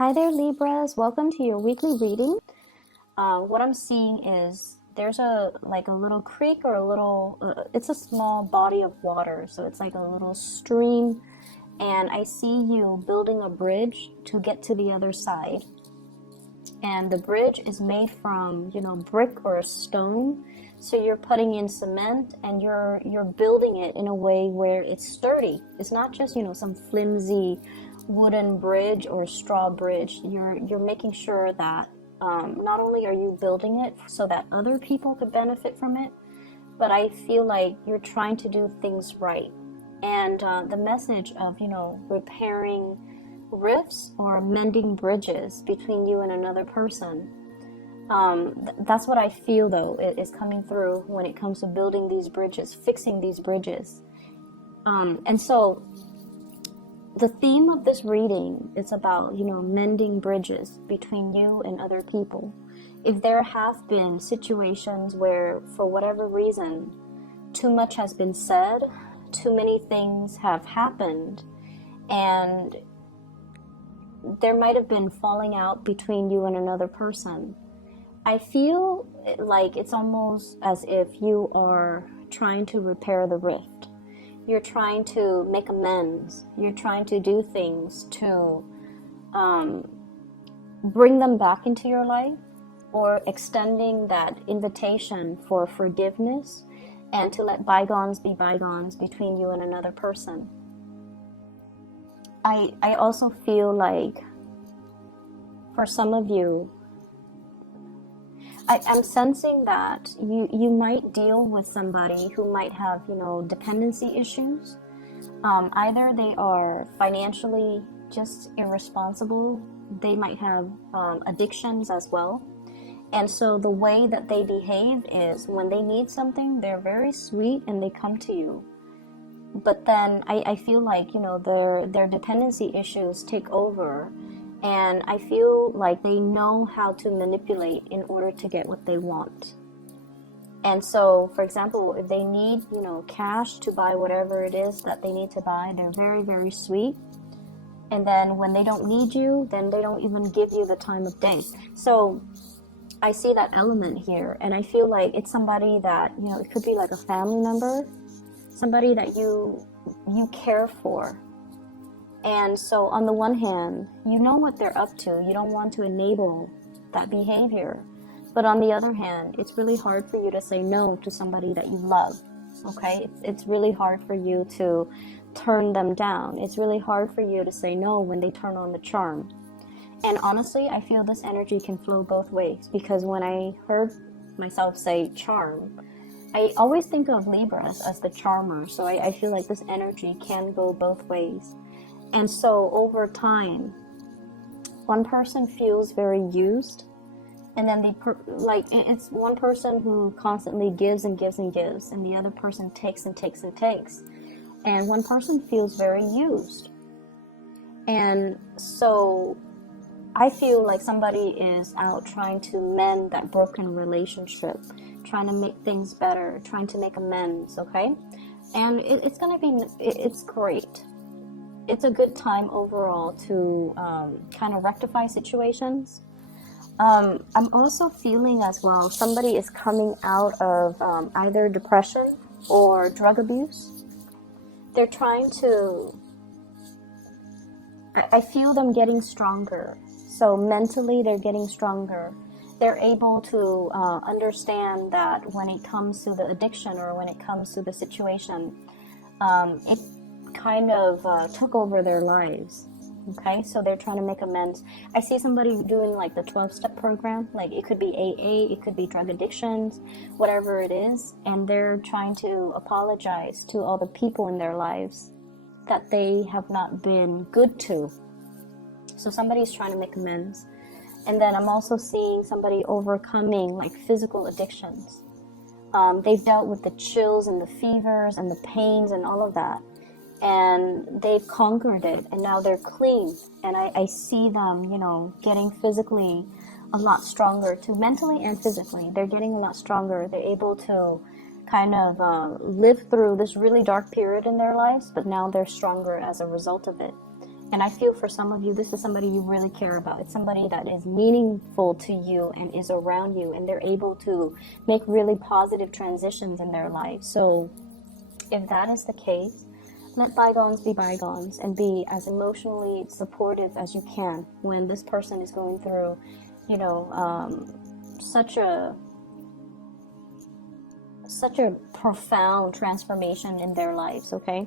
Hi there, Libras. Welcome to your weekly reading. What I'm seeing is there's a little creek or a little, it's a small body of water. So it's like a little stream. And I see you building a bridge to get to the other side. And the bridge is made from, brick or stone. So you're putting in cement and you're building it in a way where it's sturdy. It's not just, some flimsy wooden bridge or straw bridge. You're making sure that not only are you building it so that other people could benefit from it, but I feel like you're trying to do things right. And the message of, repairing rifts or mending bridges between you and another person. That's what I feel, though, is coming through when it comes to building these bridges, fixing these bridges. And so the theme of this reading is about, mending bridges between you and other people. If there have been situations where, for whatever reason, too much has been said, too many things have happened, and there might have been falling out between you and another person, I feel like it's almost as if you are trying to repair the rift. You're trying to make amends. You're trying to do things to bring them back into your life, or extending that invitation for forgiveness and to let bygones be bygones between you and another person. I also feel like for some of you, I'm sensing that you might deal with somebody who might have, dependency issues. Either they are financially just irresponsible, they might have addictions as well. And so the way that they behave is when they need something, they're very sweet and they come to you. But then I feel like, their dependency issues take over. And I feel like they know how to manipulate in order to get what they want. And so, for example, if they need, cash to buy whatever it is that they need to buy, they're very, very sweet. And then when they don't need you, then they don't even give you the time of day. So I see that element here. And I feel like it's somebody that, it could be like a family member, somebody that you care for. And so on the one hand, you know what they're up to. You don't want to enable that behavior. But on the other hand, it's really hard for you to say no to somebody that you love. Okay? It's really hard for you to turn them down. It's really hard for you to say no when they turn on the charm. And honestly, I feel this energy can flow both ways, because when I heard myself say charm, I always think of Libras as the charmer. So I feel like this energy can go both ways. And so over time, one person feels very used, and then it's one person who constantly gives and gives and gives, and the other person takes and takes and takes. And one person feels very used. And so I feel like somebody is out trying to mend that broken relationship, trying to make things better, trying to make amends, okay? And it's great. It's a good time overall to kind of rectify situations. I'm also feeling as well, somebody is coming out of either depression or drug abuse. They're trying to, I feel them getting stronger. So mentally, they're getting stronger. They're able to understand that when it comes to the addiction or when it comes to the situation, it kind of took over their lives. Okay, so they're trying to make amends. I see somebody doing like the 12-step program, like it could be AA, it could be drug addictions, whatever it is, and they're trying to apologize to all the people in their lives that they have not been good to. So somebody's trying to make amends. And then I'm also seeing somebody overcoming like physical addictions. They've dealt with the chills and the fevers and the pains and all of that. And they've conquered it, and now they're clean. And I see them, getting physically a lot stronger too, mentally and physically. They're getting a lot stronger. They're able to kind of live through this really dark period in their lives, but now they're stronger as a result of it. And I feel for some of you, this is somebody you really care about. It's somebody that is meaningful to you and is around you, and they're able to make really positive transitions in their life. So if that is the case, let bygones be bygones and be as emotionally supportive as you can when this person is going through, you know, such a profound transformation in their lives, okay?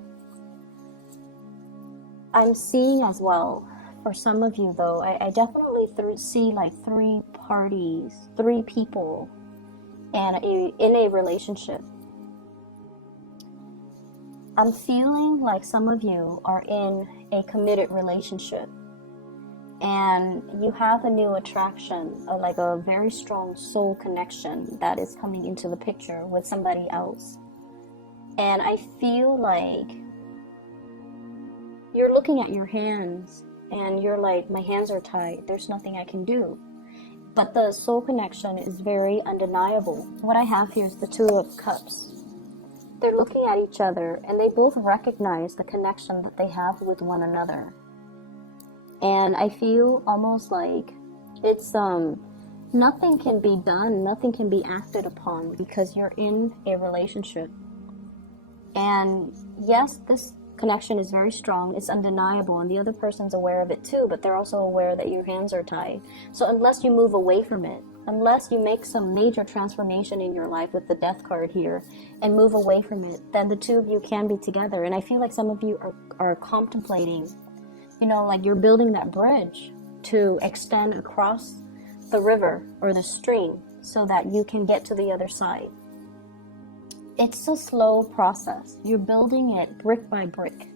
I'm seeing as well, for some of you though, I definitely see like three people in a relationship. I'm feeling like some of you are in a committed relationship and you have a new attraction, like a very strong soul connection that is coming into the picture with somebody else. And I feel like you're looking at your hands and you're like, my hands are tied, there's nothing I can do. But the soul connection is very undeniable. What I have here is the Two of Cups. They're looking at each other and they both recognize the connection that they have with one another. And I feel almost like it's nothing can be done, nothing can be acted upon because you're in a relationship. And yes, this connection is very strong, it's undeniable, and the other person's aware of it too, but they're also aware that your hands are tied. So unless you move away from it, unless you make some major transformation in your life with the Death card here and move away from it, then the two of you can be together. And I feel like some of you are contemplating, you know, like you're building that bridge to extend across the river or the stream so that you can get to the other side. It's a slow process. You're building it brick by brick.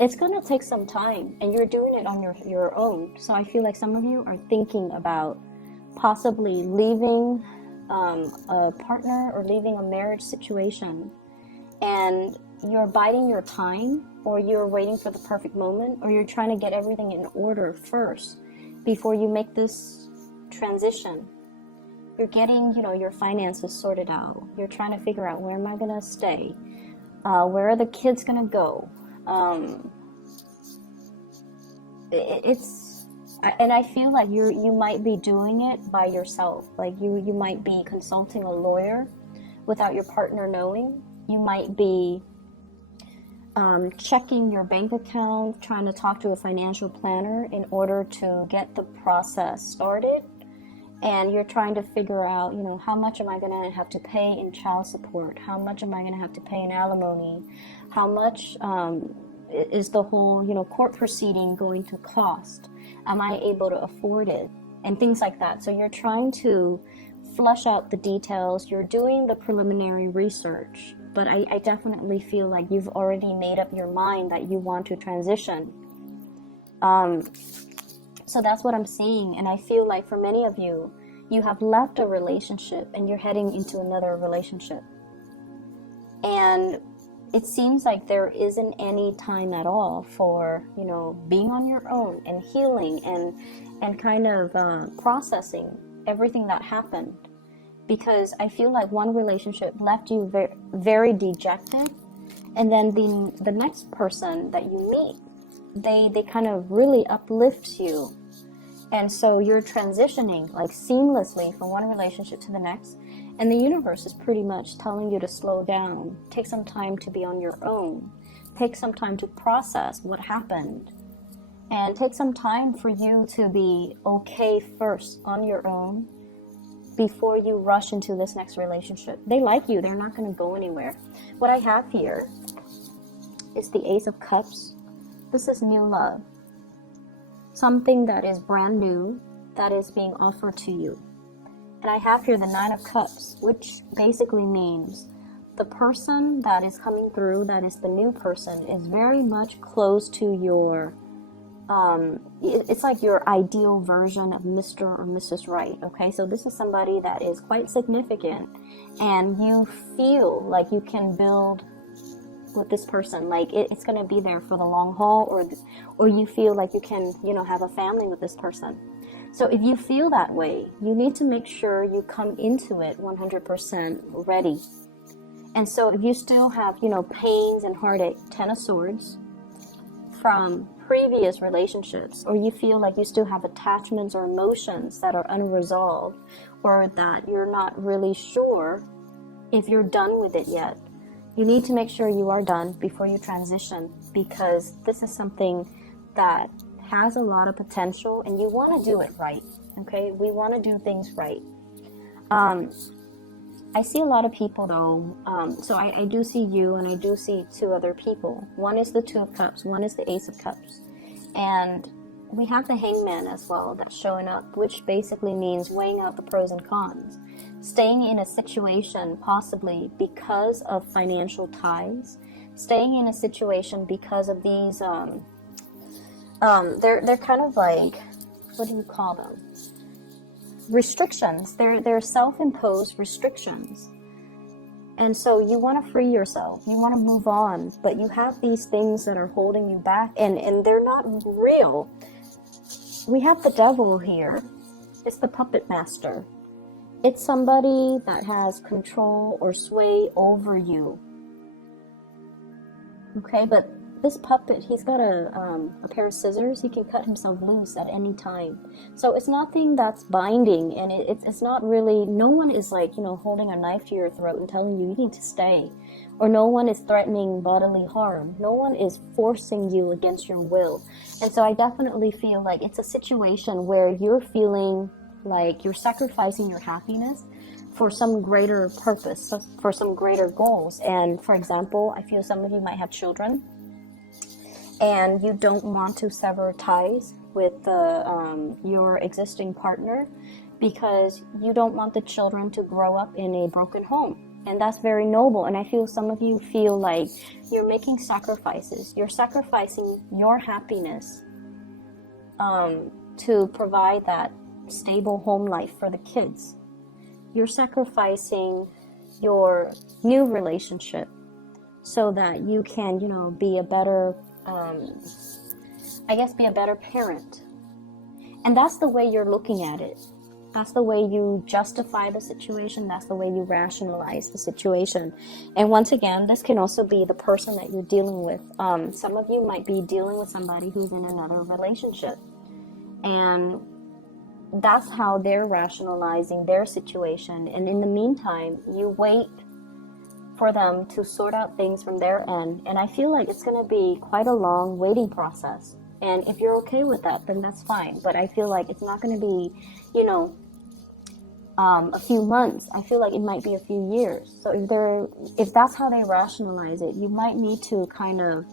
It's going to take some time and you're doing it on your own. So I feel like some of you are thinking about possibly leaving a partner or leaving a marriage situation, and you're biding your time, or you're waiting for the perfect moment, or you're trying to get everything in order first before you make this transition. You're getting, you know, your finances sorted out. You're trying to figure out, where am I going to stay? Where are the kids going to go? And I feel like you might be doing it by yourself. Like you might be consulting a lawyer without your partner knowing. You might be checking your bank account, trying to talk to a financial planner in order to get the process started. And you're trying to figure out, you know, how much am I going to have to pay in child support? How much am I going to have to pay in alimony? How much is the whole, you know, court proceeding going to cost? Am I able to afford it? And things like that. So you're trying to flush out the details. You're doing the preliminary research. But I definitely feel like you've already made up your mind that you want to transition. So that's what I'm seeing. And I feel like for many of you, you have left a relationship and you're heading into another relationship. And it seems like there isn't any time at all for, you know, being on your own and healing and kind of processing everything that happened. Because I feel like one relationship left you very, very dejected. And then the next person that you meet, they kind of really uplift you. And so you're transitioning like seamlessly from one relationship to the next. And the universe is pretty much telling you to slow down, take some time to be on your own, take some time to process what happened, and take some time for you to be okay first on your own before you rush into this next relationship. They like you, they're not going to go anywhere. What I have here is the Ace of Cups. This is new love. Something that is brand new, that is being offered to you. And I have here the Nine of Cups, which basically means the person that is coming through, that is the new person, is very much close to your, it's like your ideal version of Mr. or Mrs. Right, okay? So this is somebody that is quite significant, and you feel like you can build with this person, like it's going to be there for the long haul, or you feel like you can, you know, have a family with this person. So if you feel that way, you need to make sure you come into it 100% ready. And so if you still have, you know, pains and heartache, Ten of Swords, from previous relationships, or you feel like you still have attachments or emotions that are unresolved, or that you're not really sure if you're done with it yet, you need to make sure you are done before you transition, because this is something that has a lot of potential and you want to do it right. Okay, we want to do things right. I see a lot of people though, so I do see you, and I do see two other people. One is the Two of Cups, one is the Ace of Cups, and we have the Hangman as well that's showing up, which basically means weighing out the pros and cons, staying in a situation possibly because of financial ties, staying in a situation because of these they're kind of like, what do you call them, restrictions. They're self-imposed restrictions. And so you want to free yourself, you want to move on, but you have these things that are holding you back, and they're not real. We have the Devil here. It's the puppet master. It's somebody that has control or sway over you. Okay, but this puppet, he's got a pair of scissors. He can cut himself loose at any time. So it's nothing that's binding, and it's not really, no one is like, holding a knife to your throat and telling you need to stay. Or no one is threatening bodily harm. No one is forcing you against your will. And so I definitely feel like it's a situation where you're feeling like you're sacrificing your happiness for some greater purpose, for some greater goals. And for example, I feel some of you might have children, and you don't want to sever ties with your existing partner because you don't want the children to grow up in a broken home. And that's very noble. And I feel some of you feel like you're making sacrifices. You're sacrificing your happiness to provide that stable home life for the kids. You're sacrificing your new relationship so that you can, be a better be a better parent. And that's the way you're looking at it. That's the way you justify the situation. That's the way you rationalize the situation. And once again, this can also be the person that you're dealing with. Some of you might be dealing with somebody who's in another relationship, and that's how they're rationalizing their situation. And in the meantime, you wait for them to sort out things from their end. And I feel like it's going to be quite a long waiting process. And if you're okay with that, then that's fine. But I feel like it's not going to be, a few months. I feel like it might be a few years. So if that's how they rationalize it, you might need to kind of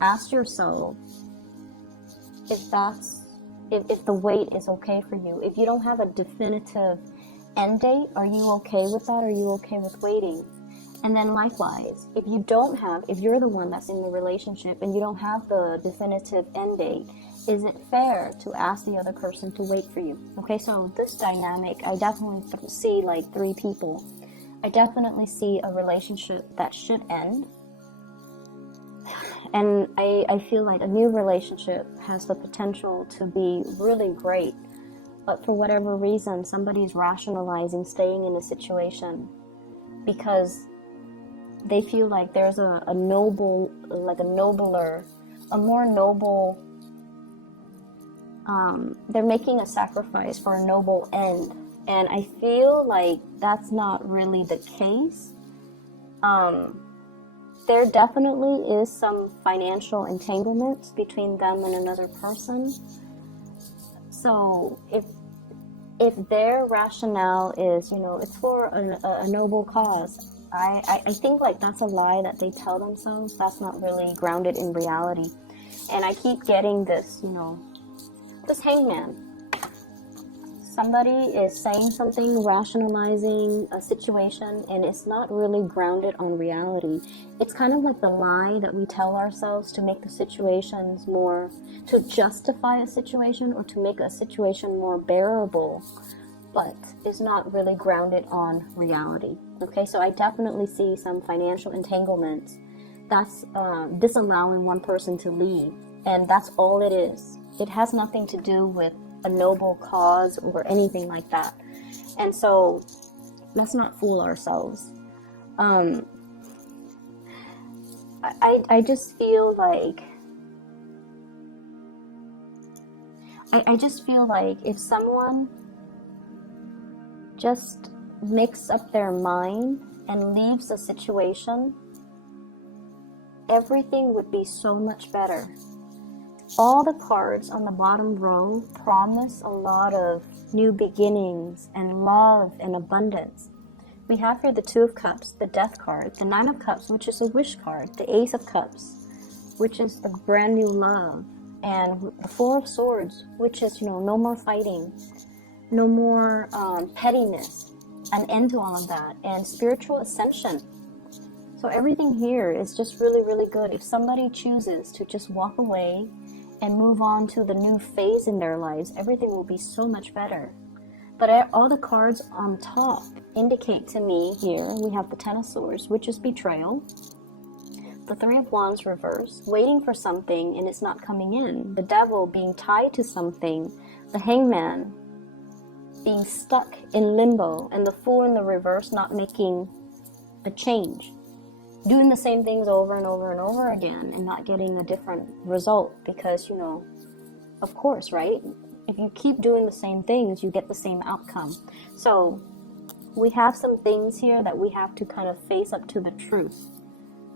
ask yourself if the wait is okay for you. If you don't have a definitive end date, are you okay with that? Are you okay with waiting? And then likewise, if you're the one that's in the relationship and you don't have the definitive end date, is it fair to ask the other person to wait for you? Okay, so this dynamic, I definitely see like three people. I definitely see a relationship that should end. And I feel like a new relationship has the potential to be really great. But for whatever reason, somebody's rationalizing staying in a situation because they feel like there's a more noble, they're making a sacrifice for a noble end. And I feel like that's not really the case. There definitely is some financial entanglements between them and another person. So if their rationale is, it's for a noble cause, I think like that's a lie that they tell themselves. That's not really grounded in reality. And I keep getting this, this hangman. Somebody is saying something, rationalizing a situation, and it's not really grounded on reality. It's kind of like the lie that we tell ourselves to make the situations more, to justify a situation or to make a situation more bearable, but it's not really grounded on reality. Okay, so I definitely see some financial entanglements. That's disallowing one person to leave, and that's all it is. It has nothing to do with a noble cause or anything like that. And so let's not fool ourselves. I just feel like I just feel like if someone just makes up their mind and leaves the situation, everything would be so much better. All the cards on the bottom row promise a lot of new beginnings and love and abundance. We have here the Two of Cups, the Death card, the Nine of Cups, which is a wish card, the Ace of Cups, which is the brand new love, and the Four of Swords, which is, no more fighting, no more pettiness, an end to all of that, and spiritual ascension. So everything here is just really, really good. If somebody chooses to just walk away and move on to the new phase in their lives, everything will be so much better. But all the cards on top indicate to me here, we have the Ten of Swords, which is betrayal, the Three of Wands reverse, waiting for something and it's not coming in, the Devil being tied to something, the Hangman being stuck in limbo, and the Fool in the reverse not making a change, doing the same things over and over and over again and not getting a different result because, of course, right? If you keep doing the same things, you get the same outcome. So we have some things here that we have to kind of face up to the truth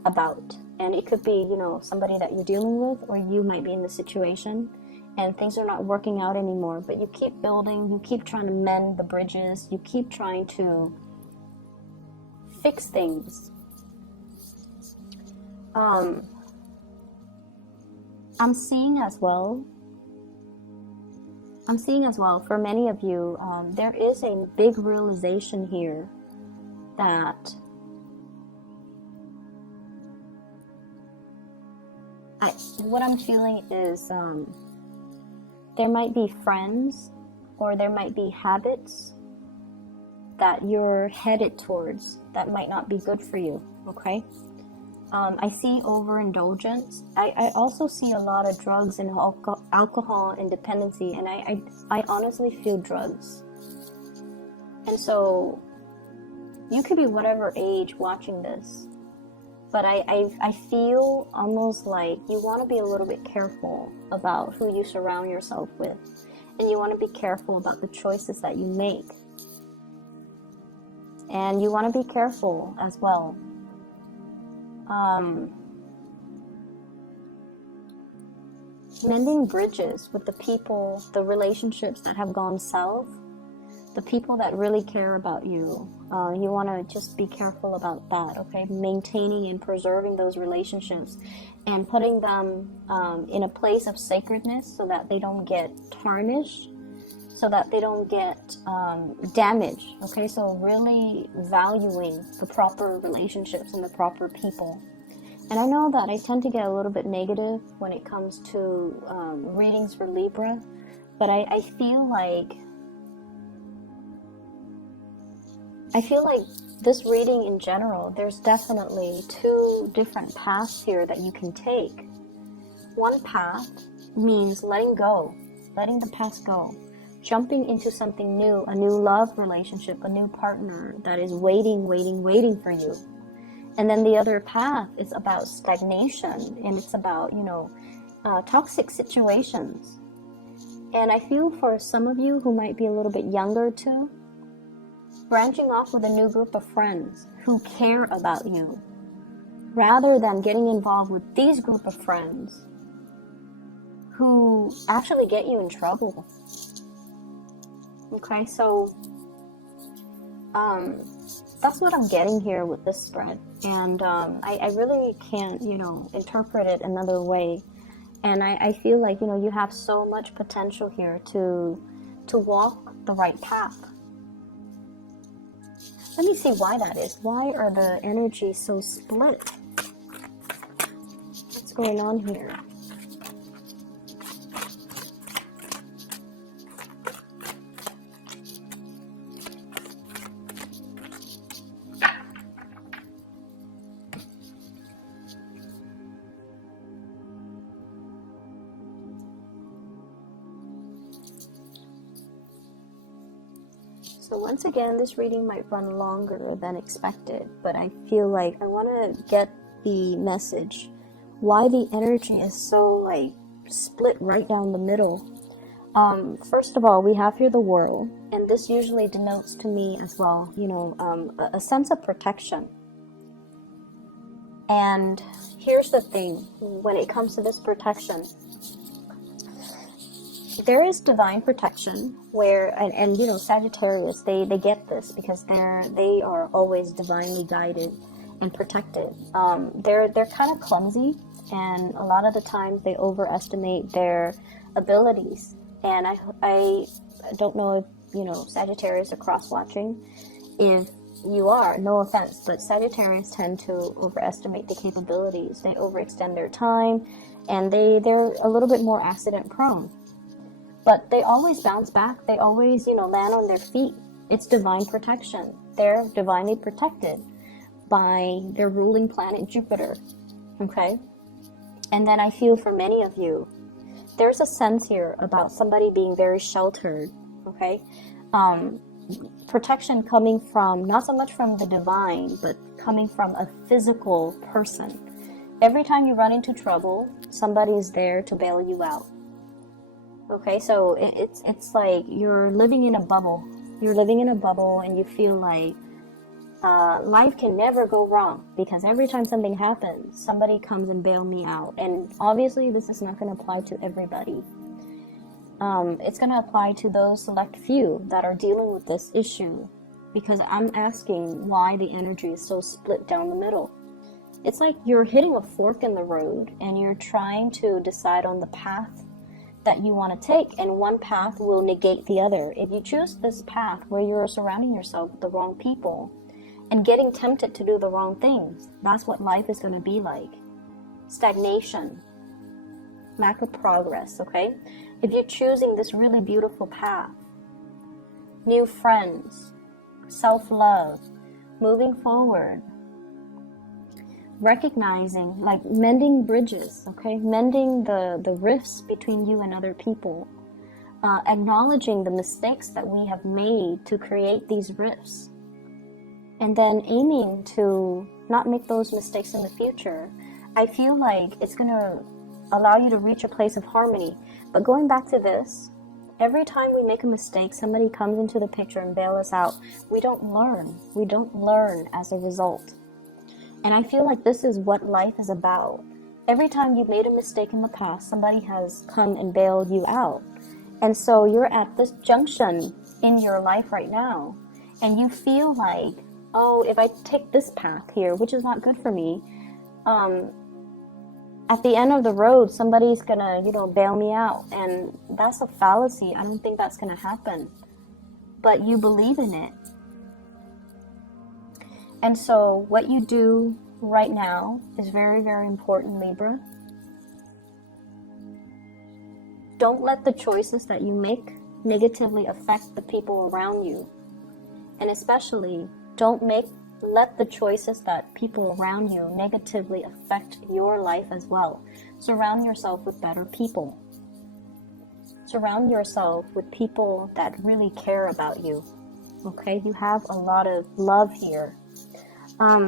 about. And it could be, somebody that you're dealing with, or you might be in the situation and things are not working out anymore, but you keep building, you keep trying to mend the bridges, you keep trying to fix things. I'm seeing as well for many of you, there is a big realization here that what I'm feeling is there might be friends or there might be habits that you're headed towards that might not be good for you, okay? I see overindulgence. I also see a lot of drugs and alcohol and dependency, and I honestly feel drugs. And so you could be whatever age watching this, but I feel almost like you want to be a little bit careful about who you surround yourself with, and you want to be careful about the choices that you make, and you want to be careful as well. Mending bridges with the people, the relationships that have gone south, the people that really care about you. You want to just be careful about that, okay? Maintaining and preserving those relationships and putting them in a place of sacredness so that they don't get tarnished, so that they don't get damaged, okay? So really valuing the proper relationships and the proper people. And I know that I tend to get a little bit negative when it comes to readings for Libra, but I feel like this reading in general, there's definitely two different paths here that you can take. One path means letting go, letting the past go, jumping into something new, a new love relationship, a new partner that is waiting for you. And then the other path is about stagnation, and it's about, toxic situations. And I feel for some of you who might be a little bit younger too, branching off with a new group of friends who care about you, rather than getting involved with these group of friends who actually get you in trouble. Okay, so that's what I'm getting here with this spread, and I really can't, interpret it another way. And I feel like, you have so much potential here to walk the right path. Let me see why that is. Why are the energies so split? What's going on here? So once again, this reading might run longer than expected, but I feel like I want to get the message why the energy is so split right down the middle. First of all, we have here the world, and this usually denotes to me as well, a sense of protection. And here's the thing, when it comes to this protection, there is divine protection where, and Sagittarius, they get this because they are always divinely guided and protected. They're kind of clumsy, and a lot of the times they overestimate their abilities. And I don't know if Sagittarius are cross-watching. If you are, no offense, but Sagittarius tend to overestimate the capabilities. They overextend their time, and they're a little bit more accident prone. But they always bounce back. They always, land on their feet. It's divine protection. They're divinely protected by their ruling planet Jupiter. Okay? And then I feel for many of you, there's a sense here about somebody being very sheltered. Okay? Protection coming from, not so much from the divine, but coming from a physical person. Every time you run into trouble, somebody is there to bail you out. Okay, so it's like you're living in a bubble. You're living in a bubble, and you feel like life can never go wrong, because every time something happens, somebody comes and bail me out. And obviously, this is not going to apply to everybody. It's going to apply to those select few that are dealing with this issue, because I'm asking why the energy is so split down the middle. It's like you're hitting a fork in the road, and you're trying to decide on the path that you want to take, and one path will negate the other. If you choose this path where you're surrounding yourself with the wrong people and getting tempted to do the wrong things, that's what life is going to be like. Stagnation, lack of progress, okay? If you're choosing this really beautiful path, new friends, self-love, moving forward, recognizing, like mending bridges, okay? Mending the rifts between you and other people. Acknowledging the mistakes that we have made to create these rifts. And then aiming to not make those mistakes in the future. I feel like it's going to allow you to reach a place of harmony. But going back to this, every time we make a mistake, somebody comes into the picture and bail us out. We don't learn. We don't learn as a result. And I feel like this is what life is about. Every time you've made a mistake in the past, somebody has come and bailed you out. And so you're at this junction in your life right now, and you feel like, oh, if I take this path here, which is not good for me, at the end of the road, somebody's gonna, bail me out. And that's a fallacy. I don't think that's gonna happen. But you believe in it. And so what you do right now is very, very important, Libra. Don't let the choices that you make negatively affect the people around you. And especially, don't let the choices that people around you negatively affect your life as well. Surround yourself with better people. Surround yourself with people that really care about you. Okay? You have a lot of love here.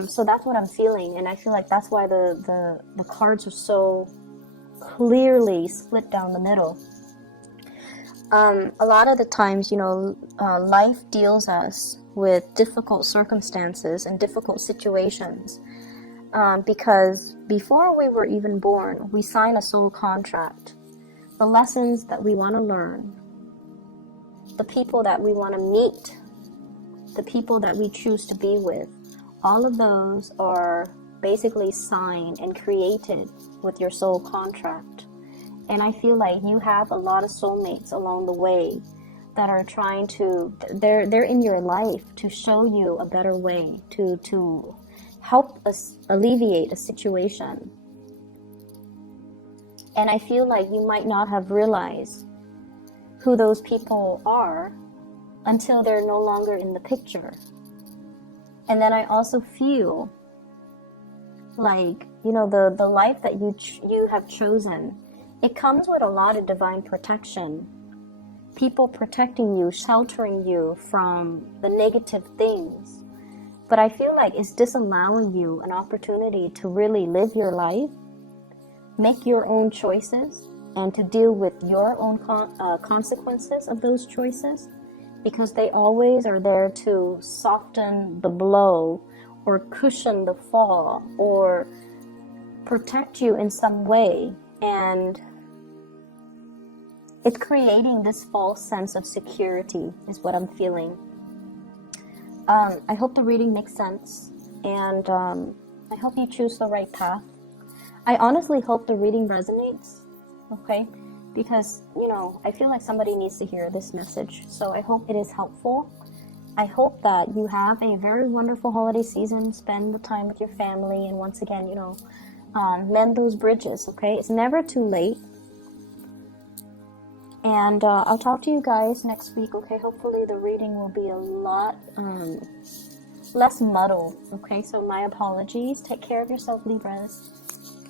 So that's what I'm feeling, and I feel like that's why the cards are so clearly split down the middle. A lot of the times, life deals us with difficult circumstances and difficult situations, because before we were even born, we sign a soul contract. The lessons that we want to learn, the people that we want to meet, the people that we choose to be with, all of those are basically signed and created with your soul contract. And I feel like you have a lot of soulmates along the way that are trying to, they're in your life to show you a better way, to help us alleviate a situation. And I feel like you might not have realized who those people are until they're no longer in the picture. And then I also feel like, the life that you have chosen, it comes with a lot of divine protection. People protecting you, sheltering you from the negative things. But I feel like it's disallowing you an opportunity to really live your life, make your own choices, and to deal with your own consequences of those choices, because they always are there to soften the blow or cushion the fall or protect you in some way. And it's creating this false sense of security is what I'm feeling. I hope the reading makes sense, and I hope you choose the right path. I honestly hope the reading resonates, okay? Because, you know, I feel like somebody needs to hear this message. So I hope it is helpful. I hope that you have a very wonderful holiday season. Spend the time with your family. And once again, you know, mend those bridges, okay? It's never too late. And I'll talk to you guys next week, okay? Hopefully the reading will be a lot less muddled, okay? So my apologies. Take care of yourself, Libras.